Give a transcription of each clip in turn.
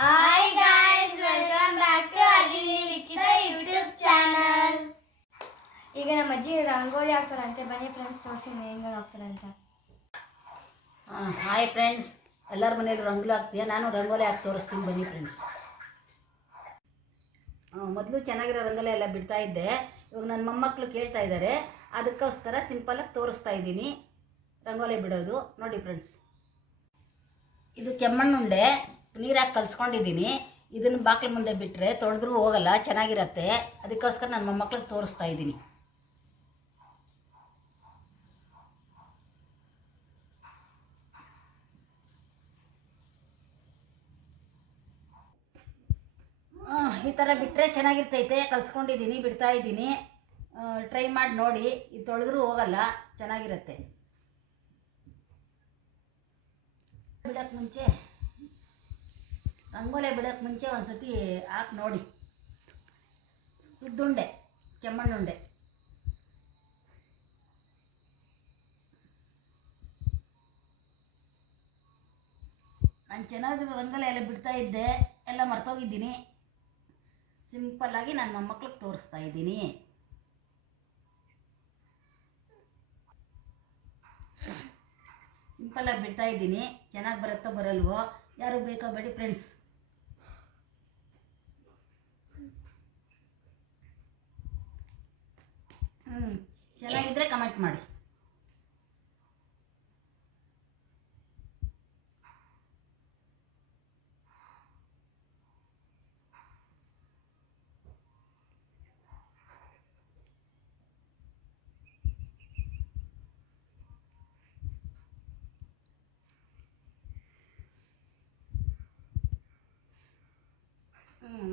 Hi guys welcome back to Adini Likhita YouTube channel ಈಗ ನಮ್ಮ ಅಜ್ಜಿ ರಂಗೋಲಿ ಹಾಕ್ತಾರಂತೆ. ಬನ್ನಿ ಫ್ರೆಂಡ್ಸ್ ತೋರಿಸಿ ಹೆಂಗೆ ಹಾಕ್ತಾರೆ ಅಂತ ಹಾಯ್ ಫ್ರೆಂಡ್ಸ್ ಎಲ್ಲರ ಮನೇಲಿ ರಂಗೋಲಿ ಹಾಕ್ತೀಯ? ನಾನು ರಂಗೋಲಿ ಹಾಕಿ ತೋರಿಸ್ತೀನಿ. ಬನ್ನಿ ಫ್ರೆಂಡ್ಸ್ ಮೊದಲು ಚೆನ್ನಾಗಿರೋ ರಂಗೋಲಿ ಎಲ್ಲ ಬಿಡ್ತಾ ಇದ್ದೆ. ಇವಾಗ ನನ್ನ ಮೊಮ್ಮಕ್ಕಳು ಕೇಳ್ತಾ ಇದ್ದಾರೆ ಅದಕ್ಕೋಸ್ಕರ ಸಿಂಪಲಾಗಿ ತೋರಿಸ್ತಾ ಇದ್ದೀನಿ. ರಂಗೋಲಿ ಬಿಡೋದು. ನೋಡಿ ಫ್ರೆಂಡ್ಸ್ ಇದು ಕೆಮ್ಮಣ್ಣುಂಡೆ. ನೀರಾಗಿ ಕಲ್ಸ್ಕೊಂಡಿದ್ದೀನಿ. ಇದನ್ನು ಬಾಕ್ಲ ಮುಂದೆ ಬಿಟ್ಟರೆ ತೊಳೆದ್ರೂ ಹೋಗಲ್ಲ, ಚೆನ್ನಾಗಿರತ್ತೆ. ಅದಕ್ಕೋಸ್ಕರ ನನ್ನ ಮೊಮ್ಮಕ್ಳಿಗೆ ತೋರಿಸ್ತಾ ಇದ್ದೀನಿ. ಈ ಥರ ಬಿಟ್ಟರೆ ಚೆನ್ನಾಗಿರ್ತೈತೆ. ಕಲ್ಸ್ಕೊಂಡಿದ್ದೀನಿ, ಬಿಡ್ತಾ ಇದ್ದೀನಿ. ಟ್ರೈ ಮಾಡಿ ನೋಡಿ. ಇದು ತೊಳೆದ್ರೂ ಹೋಗಲ್ಲ, ಚೆನ್ನಾಗಿರುತ್ತೆ. ಬಿಡೋಕ್ಕೆ ಮುಂಚೆ ರಂಗೋಲೆ ಬಿಡೋಕ್ಕೆ ಮುಂಚೆ ಒಂದು ಸತಿ ಹಾಕಿ ನೋಡಿ. ಉದ್ದುಂಡೆ, ಕೆಮ್ಮಣ್ಣುಂಡೆ. ನಾನು ಚೆನ್ನಾಗಿರೋ ರಂಗೋಲೆ ಎಲ್ಲ ಬಿಡ್ತಾ ಇದ್ದೆ, ಎಲ್ಲ ಮರ್ತೋಗಿದ್ದೀನಿ. ಸಿಂಪಲ್ಲಾಗಿ ನಮ್ಮ ಮಕ್ಳಿಗೆ ತೋರಿಸ್ತಾ ಇದ್ದೀನಿ. ಸಿಂಪಲ್ಲಾಗಿ ಬಿಡ್ತಾ ಇದ್ದೀನಿ. ಚೆನ್ನಾಗಿ ಬರುತ್ತೋ ಬರಲ್ವೋ ಯಾರು ಬೇಕೋ ಬೇಡಿ ಫ್ರೆಂಡ್ಸ್ ಹ್ಞೂ ಚೆನ್ನಾಗಿದ್ದರೆ ಕಮೆಂಟ್ ಮಾಡಿ.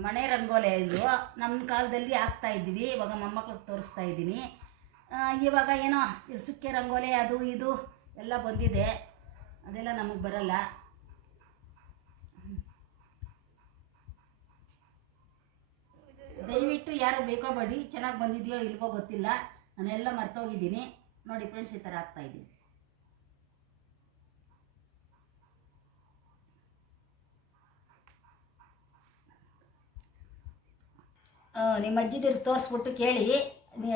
ಮನೆ ರಂಗೋಲೆ ಇದು. ನಮ್ಮ ಕಾಲದಲ್ಲಿ ಹಾಕ್ತಾ ಇದ್ವಿ, ಇವಾಗ ಮೊಮ್ಮಕ್ಳಿಗೆ ತೋರಿಸ್ತಾ ಇದ್ದೀನಿ. ಇವಾಗ ಏನೋ ಸುಕ್ಕೆ ರಂಗೋಲಿ, ಅದು ಇದು ಎಲ್ಲ ಬಂದಿದೆ. ಅದೆಲ್ಲ ನಮಗೆ ಬರಲ್ಲ. ದಯವಿಟ್ಟು ಯಾರು ಬೇಕೋ ಬೇಡಿ ಚೆನ್ನಾಗಿ ಬಂದಿದೆಯೋ ಇಲ್ವೋ ಗೊತ್ತಿಲ್ಲ. ನಾನೆಲ್ಲ ಮರ್ತೋಗಿದ್ದೀನಿ. ನೋಡಿ ಫ್ರೆಂಡ್ಸ್ ಈ ಥರ ಹಾಕ್ತಾ ನಿಮ್ಮ ಅಜ್ಜಿದಿರು ತೋರಿಸ್ಬಿಟ್ಟು ಕೇಳಿ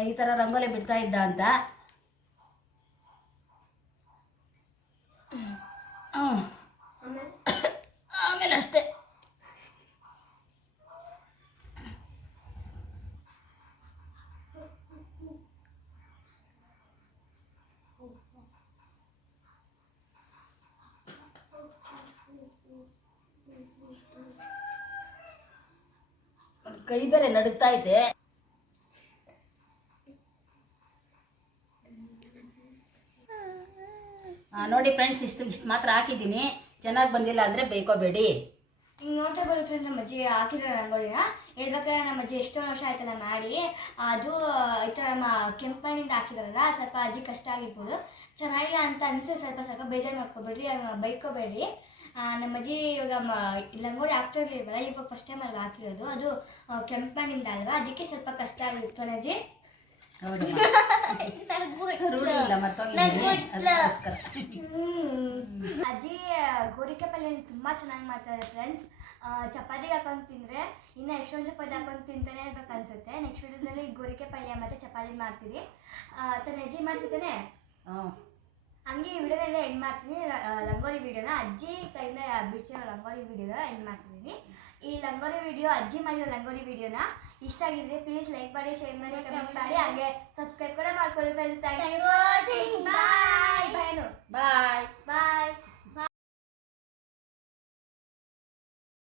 ಈ ಥರ ರಂಗೋಲಿ ಬಿಡ್ತಾ ಇದ್ದ ಅಂತ. ಆಮೇಲೆ ಅಷ್ಟೇ. ಕೈ ಬೇರೆ ನಡುಗ್ತಾ ಇದೆ. ನೋಡಿ ಫ್ರೆಂಡ್ಸ್ ಇಷ್ಟು ಇಷ್ಟು ಮಾತ್ರ ಹಾಕಿದ್ದೀನಿ. ಚೆನ್ನಾಗಿ ಬಂದಿಲ್ಲ ಅಂದರೆ ಬೇಕೋಬೇಡಿ ಹಿಂಗೆ ನೋಡ್ತಾ ಬರೋ ಫ್ರೆಂಡ್ಸ್ ನಮ್ಮ ಅಜ್ಜಿ ಹಾಕಿದ್ರೆ ರಂಗೋಲಿನ ಹೇಳ್ಬೇಕಾದ್ರೆ ನಮ್ಮ ಅಜ್ಜಿ ಎಷ್ಟೋ ವರ್ಷ ಆಯ್ತಲ್ಲ ಮಾಡಿ. ಅದು ಈ ಥರ ನಮ್ಮ ಕೆಂಪಣ್ಣಿಂದ ಹಾಕಿದಾರಲ್ಲ, ಸ್ವಲ್ಪ ಅಜ್ಜಿ ಕಷ್ಟ ಆಗಿರ್ಬೋದು. ಚೆನ್ನಾಗಿಲ್ಲ ಅಂತ ಅನ್ಸೋ ಸ್ವಲ್ಪ ಸ್ವಲ್ಪ ಬೇಜಾರು ಮಾಡ್ಕೋಬೇಡ್ರಿ ಬೈಕೋಬೇಡಿ ನಮ್ಮ ಅಜ್ಜಿ ಇವಾಗ ಮ ರಂಗೋಲಿ ಆಗ್ತಾ ಇರ್ಲಿಲ್ವಲ್ಲ ಇವಾಗ ಫಸ್ಟ್ ಟೈಮ್ ಅಲ್ಲಿ ಹಾಕಿರೋದು? ಅದು ಕೆಂಪು ಮಣ್ಣಿಂದ ಅಲ್ವಾ? ಅದಕ್ಕೆ ಸ್ವಲ್ಪ ಕಷ್ಟ ಆಗಿತ್ತು ಅಜ್ಜಿ? ಅಜ್ಜಿ ಗೋರಿಕೆ ಪಲ್ಯ ತುಂಬಾ ಚೆನ್ನಾಗಿ ಮಾಡ್ತಾರೆ ಫ್ರೆಂಡ್ಸ್ ಚಪಾತಿ ಹಾಕೊಂಡು ತಿಂದ್ರೆ ಇನ್ನ ಎಷ್ಟೊಂದು ಚಪಾತಿ ಹಾಕೊಂಡು ತಿಂತಾನೆ ಇರ್ಬೇಕು ಅನ್ಸುತ್ತೆ. ನೆಕ್ಸ್ಟ್ ವಿಡಿಯೋದಲ್ಲಿ ಗೋರಿಕೆ ಪಲ್ಯ ಮತ್ತೆ ಚಪಾತಿ ಮಾಡ್ತೀವಿ. ತನ್ನ ಅಜ್ಜಿ ಮಾಡ್ತಿದ್ದಾನೆ? ಹಂಗೆ ಈ ವಿಡಿಯೋನೆಲ್ಲ ಎಂಡ್ ಮಾಡ್ತೀನಿ. ಲಂಗೋರಿ ರಂಗೋಲಿ ವಿಡಿಯೋನ ಅಜ್ಜಿ ಕೈಯಿಂದ ಬಿಡಿಸಿರೋ ಲಂಗೋರಿ ವಿಡಿಯೋನ ಎಂಡ್ ಮಾಡ್ತಿದ್ದೀನಿ. ಈ ಲಂಗೋರಿ ವಿಡಿಯೋ ಅಜ್ಜಿ ಮಾಡಿರೋ ಲಂಗೋರಿ ವಿಡಿಯೋನ ಇಷ್ಟ ಆಗಿದ್ರೆ ಪ್ಲೀಸ್ ಲೈಕ್ ಮಾಡಿ ಶೇರ್ ಮಾಡಿ ಕಮೆಂಟ್ ಮಾಡಿ ಹಾಗೆ ಸಬ್ಸ್ಕ್ರೈಬ್ ಕೂಡ ಮಾಡ್ಕೊಳ್ಳಿ ಫ್ರೆಂಡ್ಸ್ ಬಾಯ್ ಬಾಯ್ ಬಾಯ್